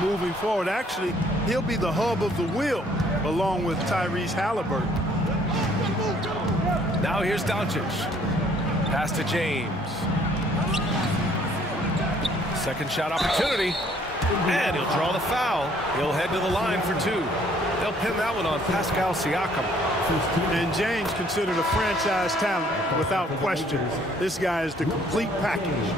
moving forward. Actually, he'll be the hub of the wheel along with Tyrese Halliburton. Now here's Doncic. Pass to James. Second shot opportunity. And he'll draw the foul. He'll head to the line for two. They'll pin that one on Pascal Siakam. And James considered a franchise talent without question. This guy is the complete package.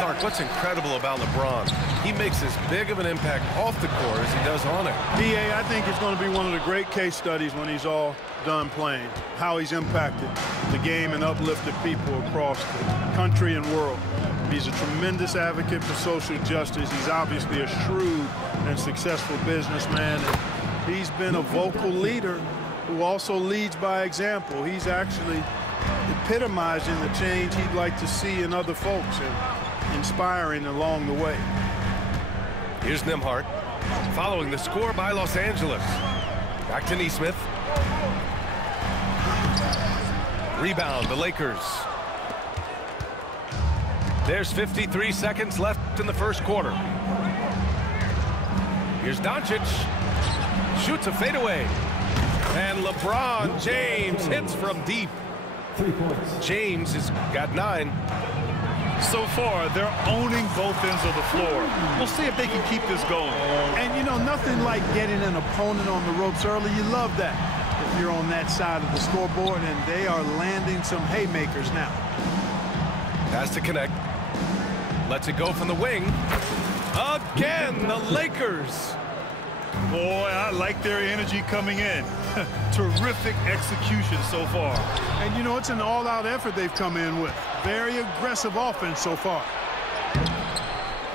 Clark, what's incredible about LeBron, he makes as big of an impact off the court as he does on it. B.A., I think it's going to be one of the great case studies when he's all done playing, how he's impacted the game and uplifted people across the country and world. He's a tremendous advocate for social justice. He's obviously a shrewd and successful businessman. And he's been a vocal leader who also leads by example. He's actually epitomizing the change he'd like to see in other folks and inspiring along the way. Here's Nembhard, following the score by Los Angeles. Back to Nesmith. Rebound, the Lakers. There's 53 seconds left in the first quarter. Here's Doncic. Shoots a fadeaway. And LeBron James hits from deep. James has got 9. So far, they're owning both ends of the floor. We'll see if they can keep this going. And, you know, nothing like getting an opponent on the ropes early. You love that if you're on that side of the scoreboard, and they are landing some haymakers now. Has to connect. Lets it go from the wing. Again, the Lakers. Boy, I like their energy coming in. Terrific execution so far. And, you know, it's an all-out effort they've come in with. Very aggressive offense so far.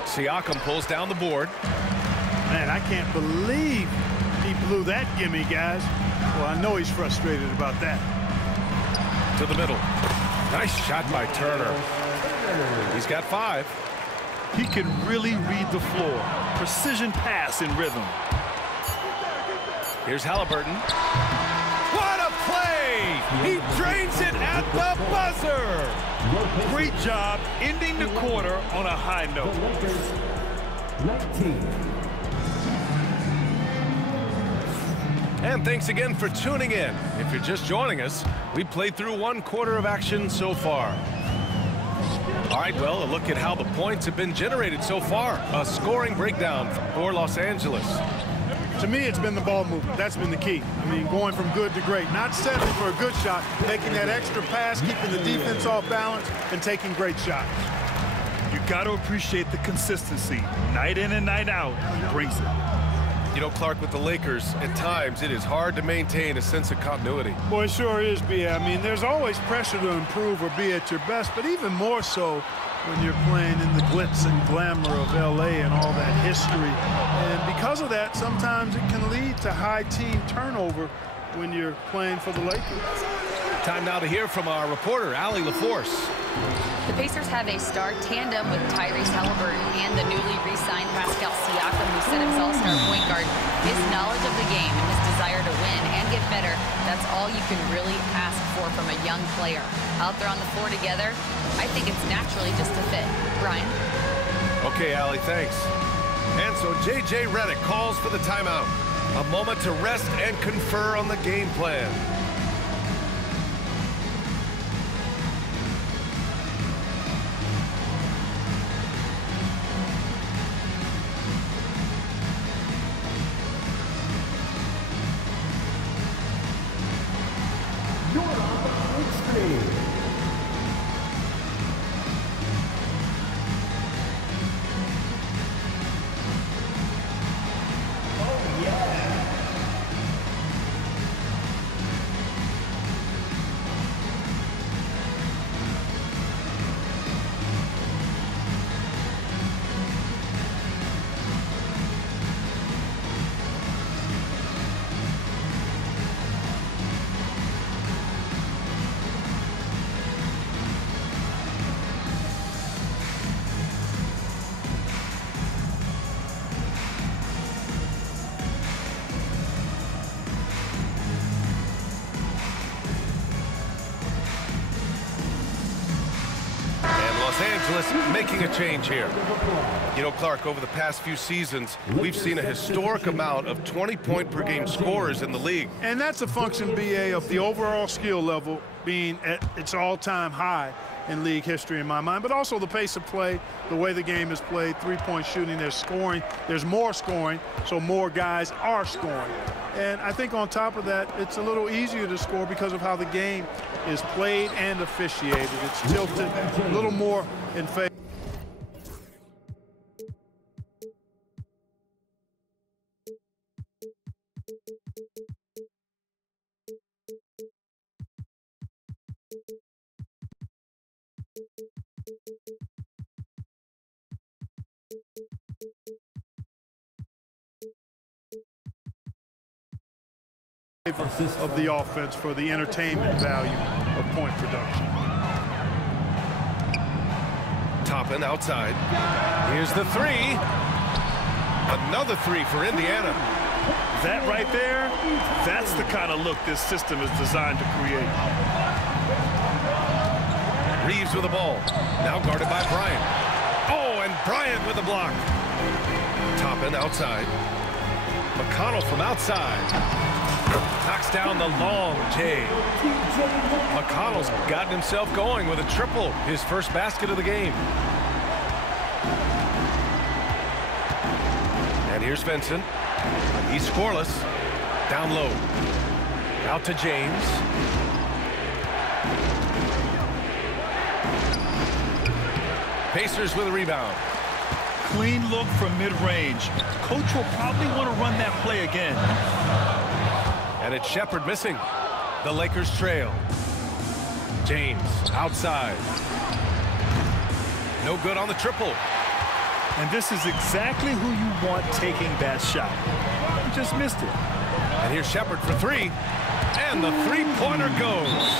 Siakam pulls down the board. Man, I can't believe he blew that gimme, guys. Well, I know he's frustrated about that. To the middle. Nice shot by Turner. He's got 5. He can really read the floor. Precision pass in rhythm. Here's Halliburton. What a play! He drains it at the buzzer! Great job ending the quarter on a high note. 19. And thanks again for tuning in. If you're just joining us, we played through 1 quarter of action so far. All right, well, a look at how the points have been generated so far. A scoring breakdown for Los Angeles. To me, it's been the ball movement. That's been the key. I mean, going from good to great. Not settling for a good shot, making that extra pass, keeping the defense off balance, and taking great shots. You got to appreciate the consistency. Night in and night out, he brings it. You know, Clark, with the Lakers, at times it is hard to maintain a sense of continuity. Boy, it sure is, B.A. I mean, there's always pressure to improve or be at your best, but even more so when you're playing in the glitz and glamour of L.A. and all that history. And because of that, sometimes it can lead to high team turnover when you're playing for the Lakers. Time now to hear from our reporter, Allie LaForce. The Pacers have a star tandem with Tyrese Halliburton and the newly re-signed Pascal Siakam, who set his all-star point guard. His knowledge of the game and his desire to win and get better, that's all you can really ask for from a young player. Out there on the floor together, I think it's naturally just a fit. Brian? Okay, Allie, thanks. And so J.J. Redick calls for the timeout. A moment to rest and confer on the game plan. Angeles making a change here. You know, Clark, over the past few seasons, we've seen a historic amount of 20-point-per-game scorers in the league. And that's a function, BA, of the overall skill level being at its all-time high in league history in my mind, but also the pace of play, the way the game is played, three-point shooting, there's scoring, there's more scoring, so more guys are scoring. And I think on top of that, it's a little easier to score because of how the game is played and officiated. It's tilted a little more in favor. Of the offense for the entertainment value of point production. Toppin outside. Here's the three. Another three for Indiana. That right there, that's the kind of look this system is designed to create. Reeves with the ball. Now guarded by Bryant. Oh, and Bryant with the block. Toppin outside. McConnell from outside. Knocks down the long J. McConnell's gotten himself going with a triple, his first basket of the game. And here's Vincent. He's scoreless. Down low. Out to James. Pacers with a rebound. Clean look from mid-range. Coach will probably want to run that play again. And it's Shepherd missing. The Lakers trail. James outside. No good on the triple. And this is exactly who you want taking that shot. He just missed it. And here's Shepherd for three. And the three-pointer goes.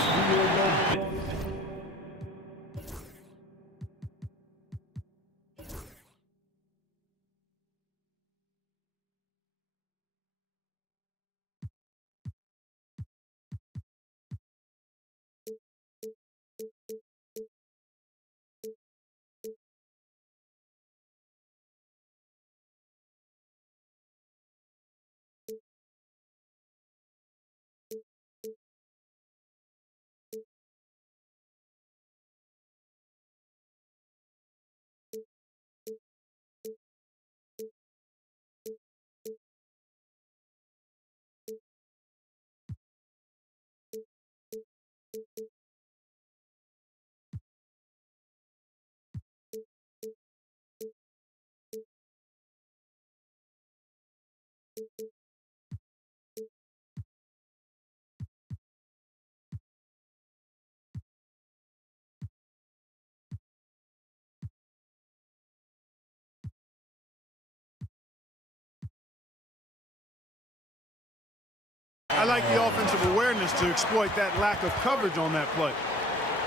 I like the offensive awareness to exploit that lack of coverage on that play.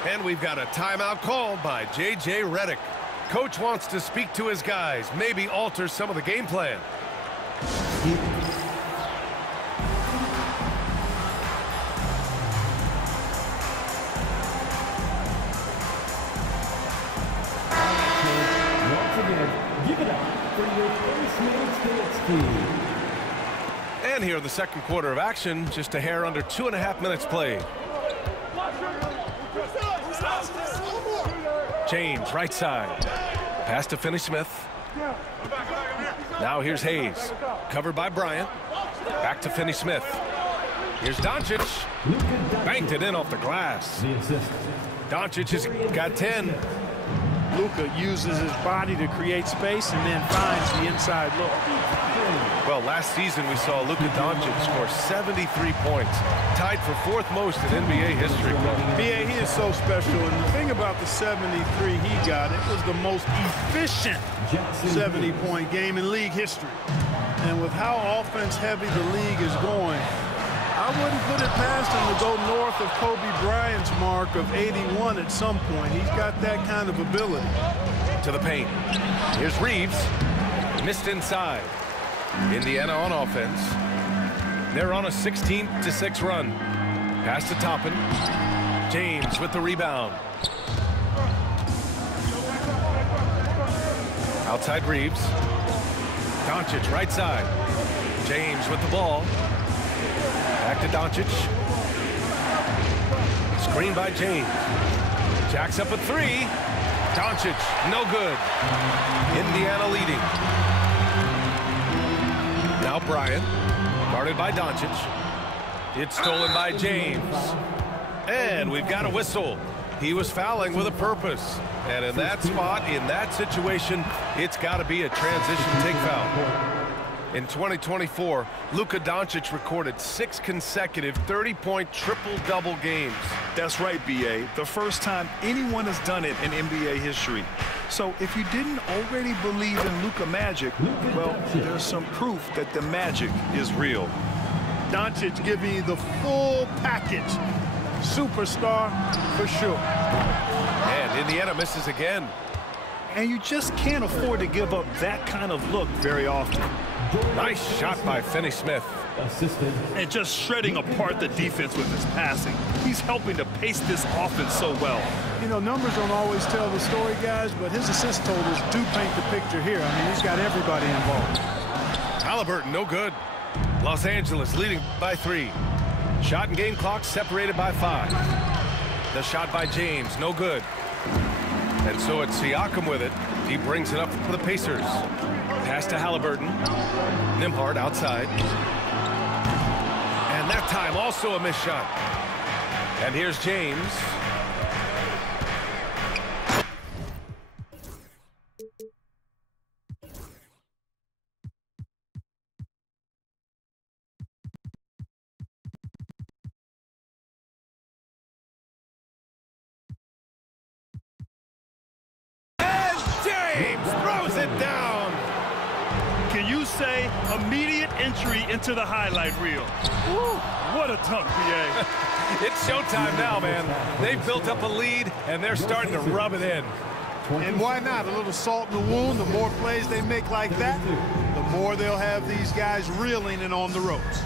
And we've got a timeout called by J.J. Redick. Coach wants to speak to his guys, maybe alter some of the game plan. Once again, give it up for your first team. And here in the second quarter of action, just a hair under 2.5 minutes played. James, right side. Pass to Finney-Smith. Now here's Hayes. Covered by Bryant. Back to Finney-Smith. Here's Doncic. Banked it in off the glass. Doncic has got 10. Luka uses his body to create space and then finds the inside look. Well, last season we saw Luka Doncic score 73 points, tied for fourth most in NBA history. BA, he is so special, and the thing about the 73 he got, it was the most efficient 70-point game in league history. And with how offense-heavy the league is going, I wouldn't put it past him to go north of Kobe Bryant's mark of 81 at some point. He's got that kind of ability. To the paint. Here's Reeves. Missed inside. Indiana on offense. They're on a 16-6 run. Pass to Toppin. James with the rebound. Outside Reeves. Doncic right side. James with the ball. Back to Doncic. Screen by James. Jacks up a three. Doncic, no good. Indiana leading. Now Bryant, guarded by Doncic. It's stolen by James. And we've got a whistle. He was fouling with a purpose. And in that spot, in that situation, it's got to be a transition take foul. In 2024, Luka Doncic recorded 6 consecutive 30-point triple-double games. That's right, B.A. The first time anyone has done it in NBA history. So if you didn't already believe in Luka magic, well, there's some proof that the magic is real. Doncic giving you the full package. Superstar for sure. And Indiana misses again. And you just can't afford to give up that kind of look very often. Nice shot by Finney-Smith. And just shredding apart the defense with his passing. He's helping to pace this offense so well. You know, numbers don't always tell the story, guys, but his assist totals do paint the picture here. I mean, he's got everybody involved. Halliburton, no good. Los Angeles leading by 3. Shot and game clock separated by 5. The shot by James, no good. And so it's Siakam with it. He brings it up for the Pacers. Pass to Halliburton. Nembhard outside. And that time also a missed shot. And here's James. James throws it down. Can you say immediate entry into the highlight reel? Woo, what a dunk, B.A. It's showtime now, man. They've built up a lead, and they're starting to rub it in. And why not? A little salt in the wound. The more plays they make like that, the more they'll have these guys reeling and on the ropes.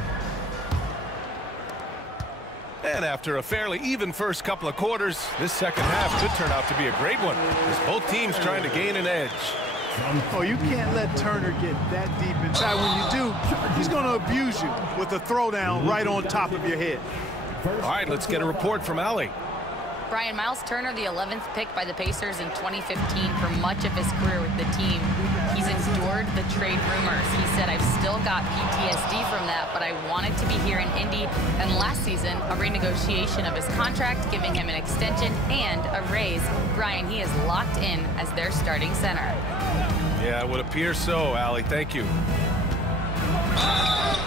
And after a fairly even first couple of quarters, this second half could turn out to be a great one, as both teams trying to gain an edge. Oh, you can't let Turner get that deep inside. When you do, he's going to abuse you with a throwdown right on top of your head. All right, let's get a report from Allie. Brian, Miles Turner, the 11th pick by the Pacers in 2015 for much of his career with the team. He's endured the trade rumors. He said, I've still got PTSD from that, but I wanted to be here in Indy. And last season, a renegotiation of his contract, giving him an extension and a raise. Brian, he is locked in as their starting center. Yeah, it would appear so, Allie. Thank you.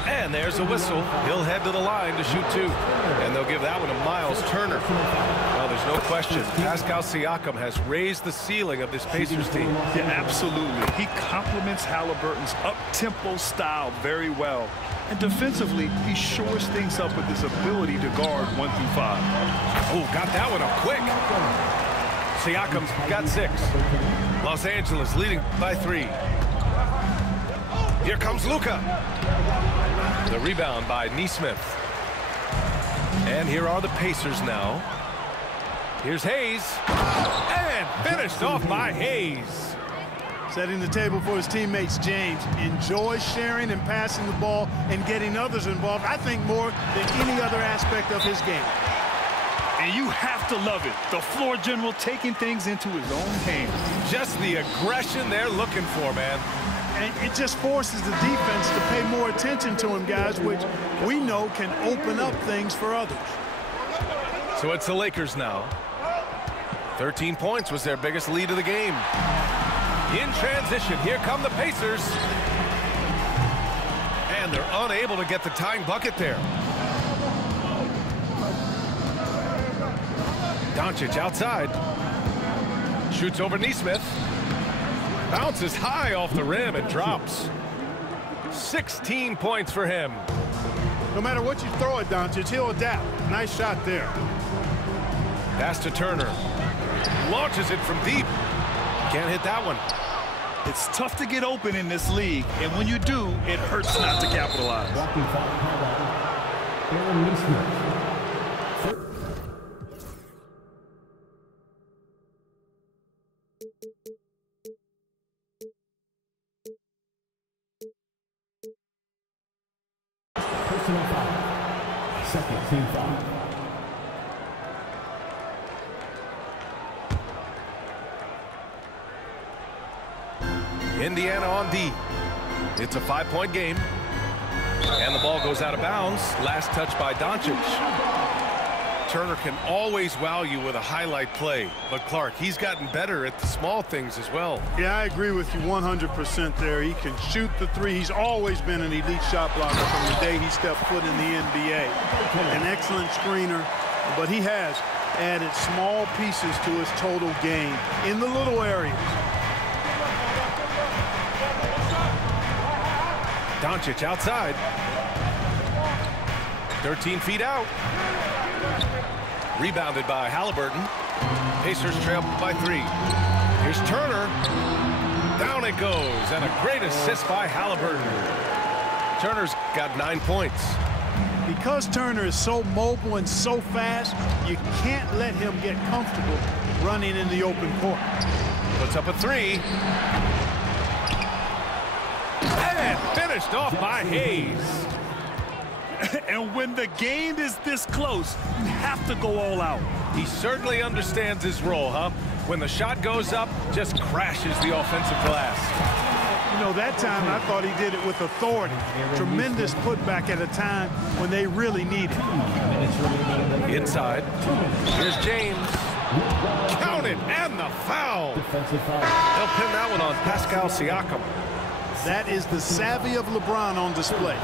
And there's a whistle. He'll head to the line to shoot 2. And they'll give that one to Miles Turner. Well, there's no question. Pascal Siakam has raised the ceiling of this Pacers team. Yeah, absolutely. He complements Halliburton's up-tempo style very well. And defensively, he shores things up with his ability to guard 1 through 5. Oh, got that one up quick. Siakam's got 6. Los Angeles leading by 3. Here comes Luka. The rebound by Nesmith. And here are the Pacers now. Here's Hayes. And finished off by Hayes. Setting the table for his teammates, James enjoys sharing and passing the ball and getting others involved, I think, more than any other aspect of his game. And you have to love it. The floor general taking things into his own hands. Just the aggression they're looking for, man. And it just forces the defense to pay more attention to him, guys, which we know can open up things for others. So it's the Lakers now. 13 points was their biggest lead of the game. In transition, here come the Pacers. And they're unable to get the tying bucket there. Doncic outside. Shoots over Nesmith. Bounces high off the rim and drops. 16 points for him. No matter what you throw at Doncic, he'll adapt. Nice shot there. Pass to Turner. Launches it from deep. Can't hit that one. It's tough to get open in this league, and when you do, it hurts not to capitalize. Aaron Nesmith. 13-5. Indiana on D. It's a 5-point game. And the ball goes out of bounds. Last touch by Doncic. Turner can always wow you with a highlight play. But Clark, he's gotten better at the small things as well. Yeah, I agree with you 100% there. He can shoot the three. He's always been an elite shot blocker from the day he stepped foot in the NBA. An excellent screener, but he has added small pieces to his total game in the little areas. Doncic outside. 13 feet out. Rebounded by Halliburton. Pacers trail by 3. Here's Turner. Down it goes. And a great assist by Halliburton. Turner's got 9 points. Because Turner is so mobile and so fast, you can't let him get comfortable running in the open court. Puts up a 3. And finished off by Hayes. And when the game is this close, you have to go all out. He certainly understands his role, huh? When the shot goes up, just crashes the offensive glass. You know, that time I thought he did it with authority. Tremendous putback at a time when they really need it. Inside. Here's James. Count it, and the foul. Defensive foul. They'll pin that one on Pascal Siakam. That is the savvy of LeBron on display.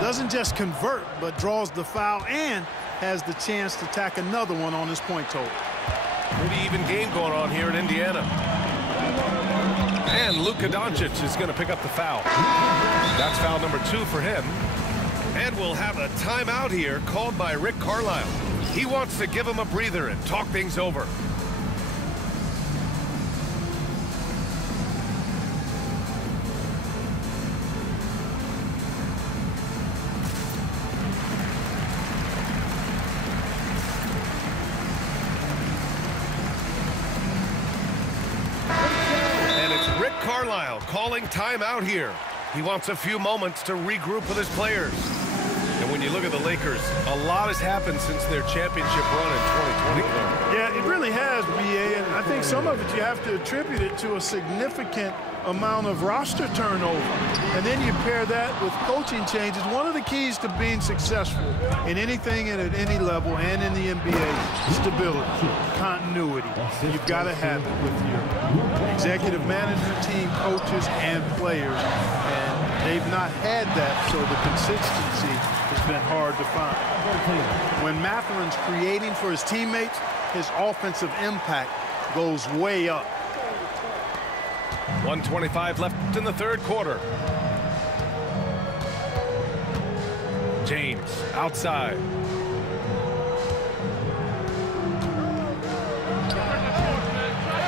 Doesn't just convert, but draws the foul and has the chance to tack another one on his point total. Pretty even game going on here in Indiana. And Luka Doncic is going to pick up the foul. That's foul number 2 for him. And we'll have a timeout here called by Rick Carlisle. He wants to give him a breather and talk things over. Carlisle calling timeout here. He wants a few moments to regroup with his players. And when you look at the Lakers, a lot has happened since their championship run in 2020. Yeah, it really has, B.A., and I think some of it you have to attribute it to a significant amount of roster turnover. And then you pair that with coaching changes. One of the keys to being successful in anything and at any level and in the NBA, stability, continuity. You've got to have it with your executive management team, coaches, and players. And they've not had that, so the consistency has been hard to find. When Mathurin's creating for his teammates, his offensive impact goes way up. 1:25 left in the third quarter. James outside.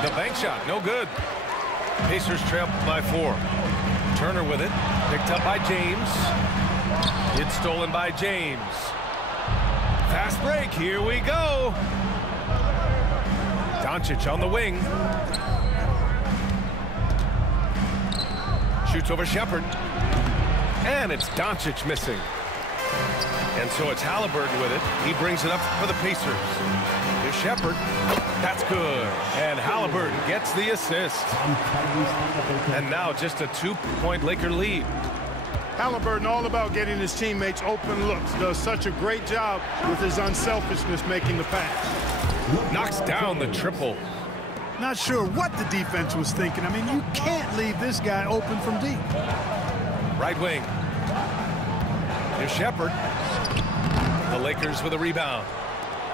The bank shot, no good. Pacers trail by 4. Turner with it, picked up by James. It's stolen by James. Fast break, here we go. Doncic on the wing. Shoots over Shepherd. And it's Doncic missing. And so it's Halliburton with it. He brings it up for the Pacers. Here's Shepherd. That's good. And Halliburton gets the assist. And now just a 2-point Laker lead. Halliburton all about getting his teammates open looks. Does such a great job with his unselfishness making the pass. Knocks down the triple. Not sure what the defense was thinking. I mean, you can't leave this guy open from deep. Right wing. Here's Shepherd. The Lakers with a rebound.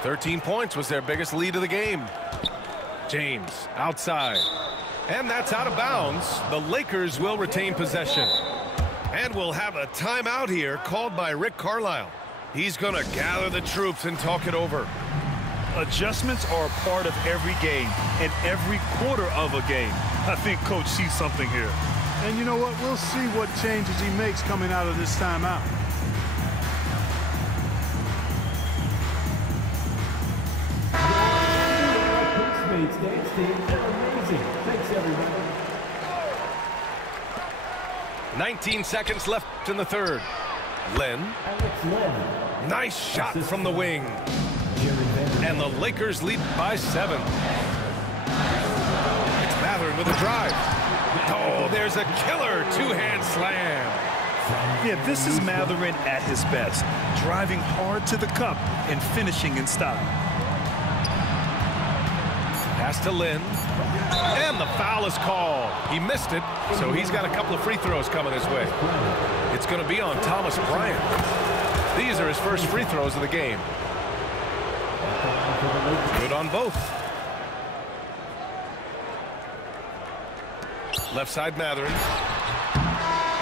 13 points was their biggest lead of the game. James outside. And that's out of bounds. The Lakers will retain possession. And we'll have a timeout here called by Rick Carlisle. He's going to gather the troops and talk it over. Adjustments are a part of every game and every quarter of a game. I think Coach sees something here. And you know what? We'll see what changes he makes coming out of this timeout. Thanks, team. Amazing. Thanks, everybody. 19 seconds left in the third. Len. Alex Len. Nice shot from the wing. And the Lakers lead by 7. It's Mathurin with a drive. Oh, there's a killer two-hand slam. Yeah, this is Mathurin at his best, driving hard to the cup and finishing in style. Pass to Lynn. And the foul is called. He missed it, so he's got a couple of free throws coming his way. It's going to be on Thomas Bryant. These are his first free throws of the game. Good on both. Left side Mathurin.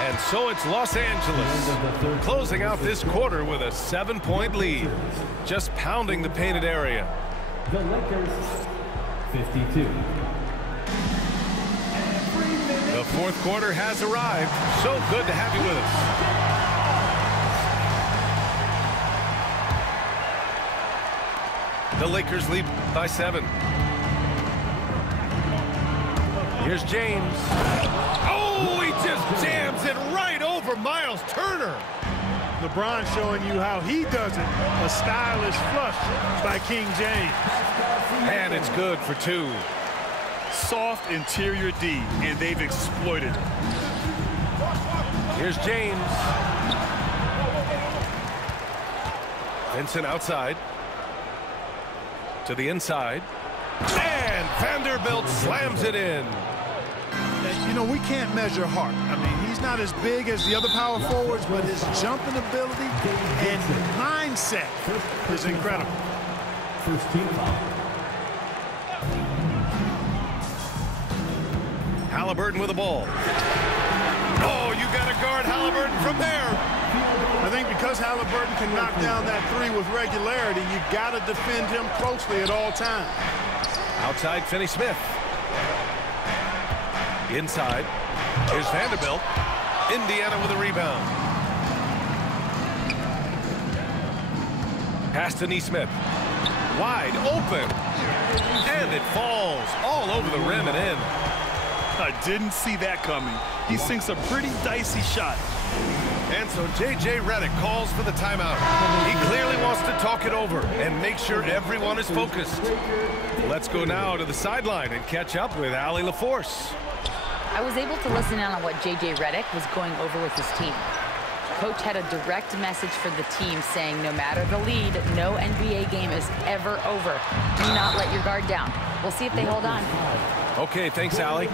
And so it's Los Angeles closing out this quarter with a 7-point lead. Just pounding the painted area. The Lakers, 52. The fourth quarter has arrived. So good to have you with us. The Lakers lead by 7. Here's James. Oh, he just jams it right over Miles Turner. LeBron showing you how he does it. A stylish flush by King James. And it's good for 2. Soft interior D, and they've exploited it. Here's James. Vincent outside. To the inside. And Vanderbilt slams it in. You know, we can't measure Hart. I mean, he's not as big as the other power forwards, but his jumping ability and mindset is incredible. First team foul. Halliburton with the ball. Oh, you got to guard Halliburton from there. I think because Halliburton can knock down that 3 with regularity, you got to defend him closely at all times. Outside Finney-Smith. Inside. Here's Vanderbilt. Indiana with a rebound. Pass to Nesmith. Wide open. And it falls all over the rim and in. I didn't see that coming. He sinks a pretty dicey shot. And so J.J. Redick calls for the timeout. He clearly wants to talk it over and make sure everyone is focused. Let's go now to the sideline and catch up with Allie LaForce. I was able to listen in on what J.J. Redick was going over with his team. Coach had a direct message for the team saying no matter the lead, no NBA game is ever over. Do not let your guard down. We'll see if they hold on. Okay, thanks, Allie.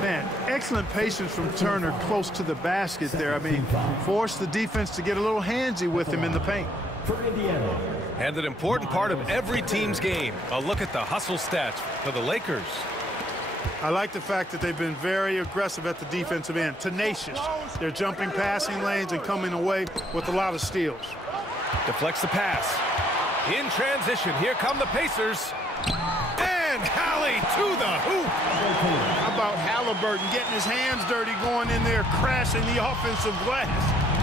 Man, excellent patience from Turner close to the basket there. I mean, forced the defense to get a little handsy with him in the paint. For Indiana. And an important part of every team's game. A look at the hustle stats for the Lakers. I like the fact that they've been very aggressive at the defensive end, tenacious. They're jumping passing lanes and coming away with a lot of steals. Deflects the pass. In transition, here come the Pacers. And Hallie to the hoop. How about Halliburton getting his hands dirty, going in there, crashing the offensive glass.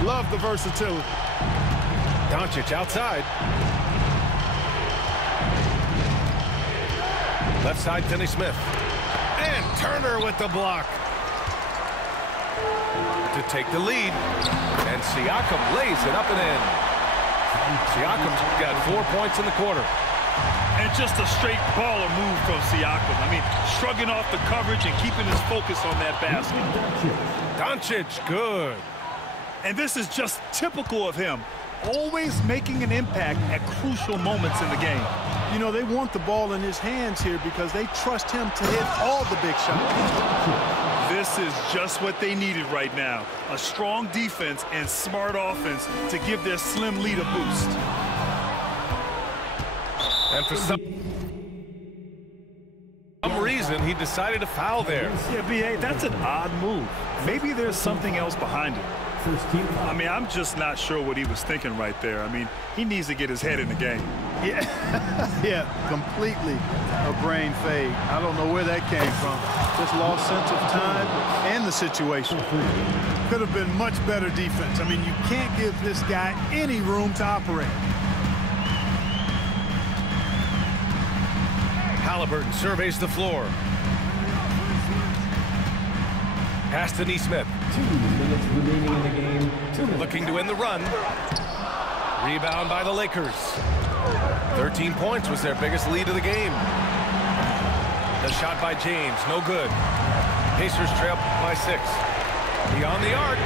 Love the versatility. Doncic outside. Left side, Finney-Smith. And Turner with the block. To take the lead. And Siakam lays it up and in. Siakam's got 4 points in the quarter. And just a straight baller move from Siakam. I mean, shrugging off the coverage and keeping his focus on that basket. Doncic, good. And this is just typical of him. Always making an impact at crucial moments in the game. You know, they want the ball in his hands here because they trust him to hit all the big shots. This is just what they needed right now. A strong defense and smart offense to give their slim lead a boost. And for some reason, he decided to foul there. Yeah, B.A., that's an odd move. Maybe there's something else behind it. I mean, I'm just not sure what he was thinking right there. I mean, he needs to get his head in the game. Yeah, completely a brain fade. I don't know where that came from. Just lost sense of time and the situation. Could have been much better defense. I mean, you can't give this guy any room to operate. Halliburton surveys the floor. Pass to Neesmith. 2 minutes remaining in the game. 2 minutes. Looking to win the run. Rebound by the Lakers. 13 points was their biggest lead of the game. The shot by James, no good. Pacers trail by 6. Beyond the arc.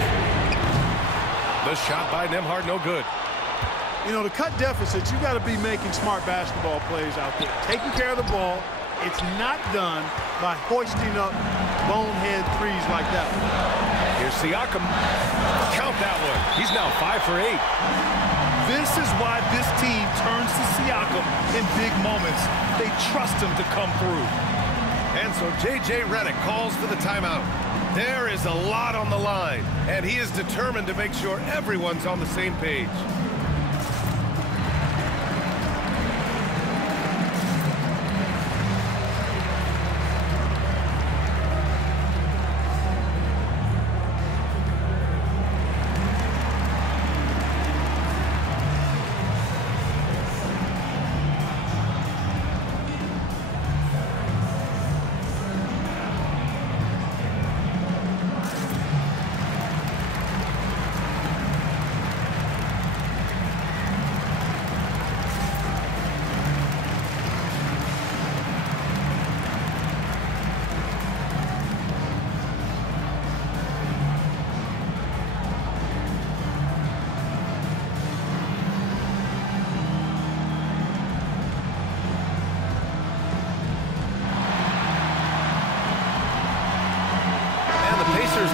The shot by Nembhard, no good. You know, to cut deficits, you got to be making smart basketball plays out there. Taking care of the ball. It's not done by hoisting up bonehead threes like that one. Here's Siakam. Count that one. He's now 5 for 8. This is why this team turns to Siakam in big moments. They trust him to come through. And so J.J. Redick calls for the timeout. There is a lot on the line, and he is determined to make sure everyone's on the same page.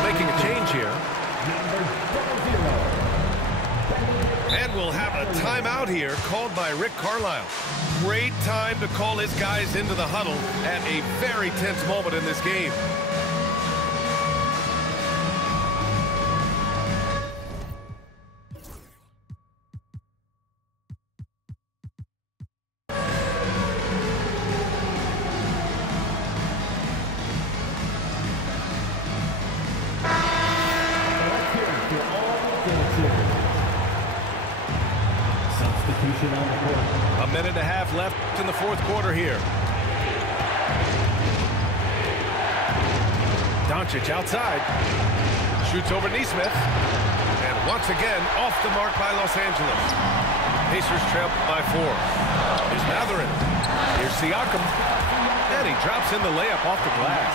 Making a change here. And we'll have a timeout here called by Rick Carlisle. Great time to call his guys into the huddle at a very tense moment in this game. A minute and a half left in the fourth quarter here. Doncic outside. Shoots over Neesmith. And once again, off the mark by Los Angeles. Pacers trail by 4. Here's Mathurin. Here's Siakam. And he drops in the layup off the glass.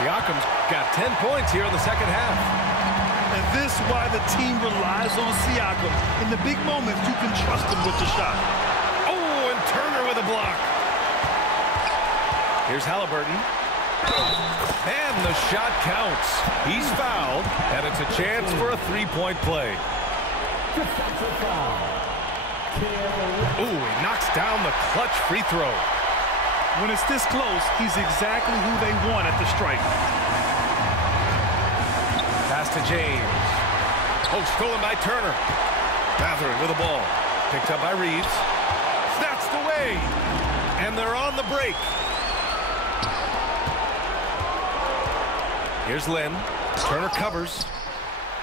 Siakam's got 10 points here in the second half. And this is why the team relies on Siakam. In the big moments, you can trust him with the shot. Oh, and Turner with a block. Here's Halliburton. And the shot counts. He's fouled, and it's a chance for a three-point play. Ooh, he knocks down the clutch free throw. When it's this close, he's exactly who they want at the stripe. Pass to James. Oh, stolen by Turner. Mathurin with the ball. Picked up by Reeves. Snatched away. And they're on the break. Here's Lynn. Turner covers.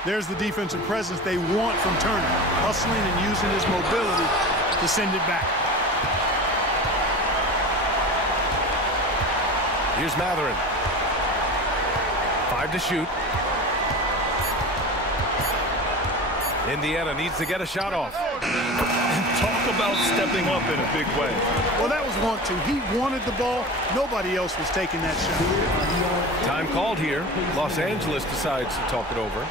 There's the defensive presence they want from Turner. Hustling and using his mobility to send it back. Here's Mathurin. 5 to shoot. Indiana needs to get a shot off. Talk about stepping up in a big way. Well, that was 1-2. He wanted the ball. Nobody else was taking that shot. Time called here. Los Angeles decides to talk it over.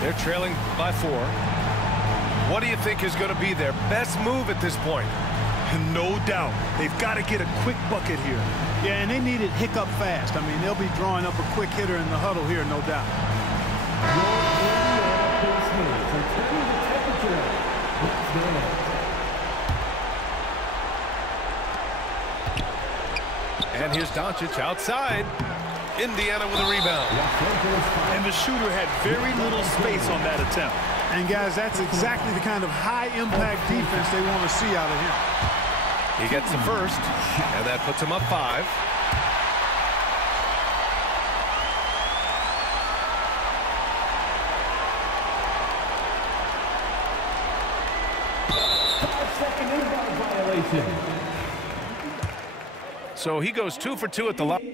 They're trailing by 4. What do you think is going to be their best move at this point? No doubt. They've got to get a quick bucket here. Yeah, and they need it hiccup fast. I mean, they'll be drawing up a quick hitter in the huddle here, no doubt. And here's Doncic outside. Indiana with a rebound. And the shooter had very little space on that attempt. And, guys, that's exactly the kind of high-impact defense they want to see out of him. He gets the first, and that puts him up 5. So he goes 2 for 2 at the line.